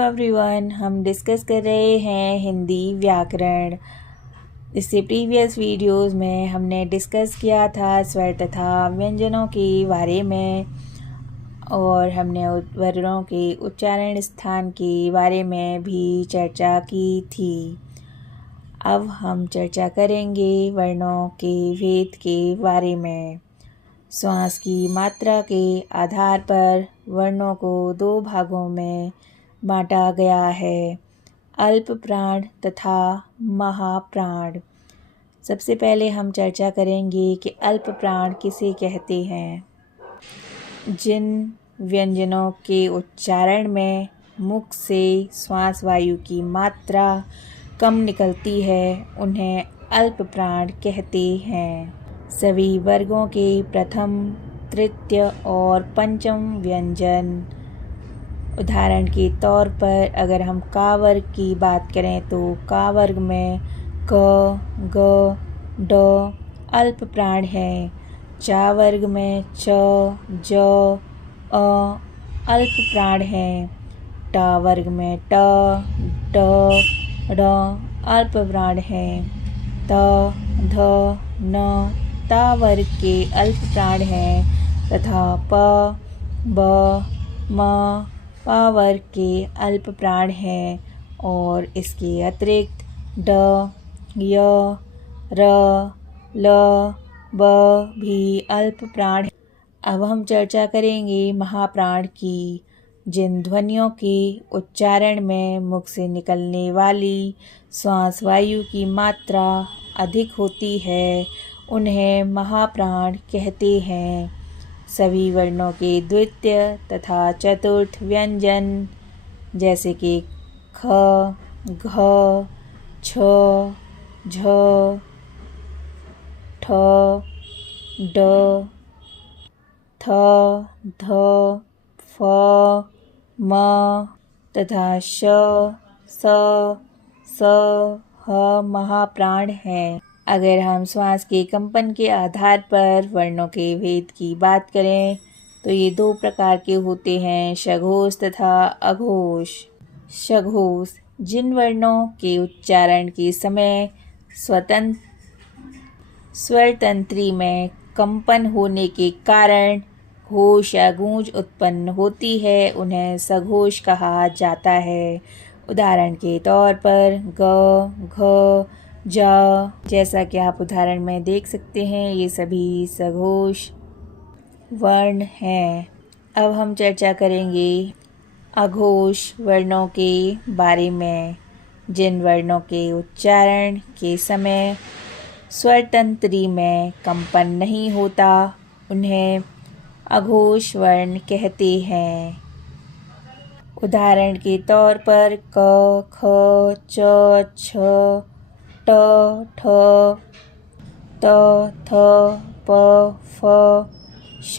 Everyone, हम discuss कर रहे हैं हिंदी व्याकरण। इससे प्रीवियस वीडियोस में हमने डिस्कस किया था स्वर तथा व्यंजनों के बारे में और हमने वर्णों के उच्चारण स्थान के बारे में भी चर्चा की थी। अब हम चर्चा करेंगे वर्णों के भेद के बारे में। श्वास की मात्रा के आधार पर वर्णों को दो भागों में बांटा गया है, अल्प प्राण तथा महाप्राण। सबसे पहले हम चर्चा करेंगे कि अल्प प्राण किसे कहते हैं। जिन व्यंजनों के उच्चारण में मुख से श्वास वायु की मात्रा कम निकलती है उन्हें अल्प प्राण कहते हैं। सभी वर्गों के प्रथम, तृतीय और पंचम व्यंजन, उदाहरण के तौर पर अगर हम का वर्ग की बात करें तो का वर्ग में क, ग, ड अल्प प्राण है। चा वर्ग में च, ज, अ अल्प प्राण है। टा वर्ग में ट, ड, ढ़ अल्प प्राण है। त, ध, न ता वर्ग के अल्प प्राण हैं तथा प, ब, म पा वर्ग के अल्प प्राण हैं और इसके अतिरिक्त ड, य, र, ल, ब भी अल्प प्राण हैं। अब हम चर्चा करेंगे महाप्राण की। जिन ध्वनियों के उच्चारण में मुख से निकलने वाली श्वास वायु की मात्रा अधिक होती है उन्हें महाप्राण कहते हैं। सभी वर्णों के द्वितीय तथा चतुर्थ व्यंजन जैसे कि ख, घ, छ, झ, ठ, ड, थ, ध, फ, म तथा श, स, स, ह महाप्राण हैं। अगर हम श्वास के कंपन के आधार पर वर्णों के भेद की बात करें तो ये दो प्रकार के होते हैं, सघोष तथा अघोष। सघोष जिन वर्णों के उच्चारण के समय स्वर तंत्री में कंपन होने के कारण घोष या गूंज उत्पन्न होती है उन्हें सघोष कहा जाता है। उदाहरण के तौर पर ग, घ, जा, जैसा कि आप उदाहरण में देख सकते हैं ये सभी सघोष वर्ण हैं। अब हम चर्चा करेंगे अघोष वर्णों के बारे में। जिन वर्णों के उच्चारण के समय स्वर तंत्री में कंपन नहीं होता उन्हें अघोष वर्ण कहते हैं। उदाहरण के तौर पर क, ख, च, छ, ट, ठ, त, थ, प, फ, श,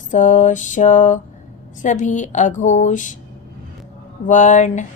स, श सभी अघोष वर्ण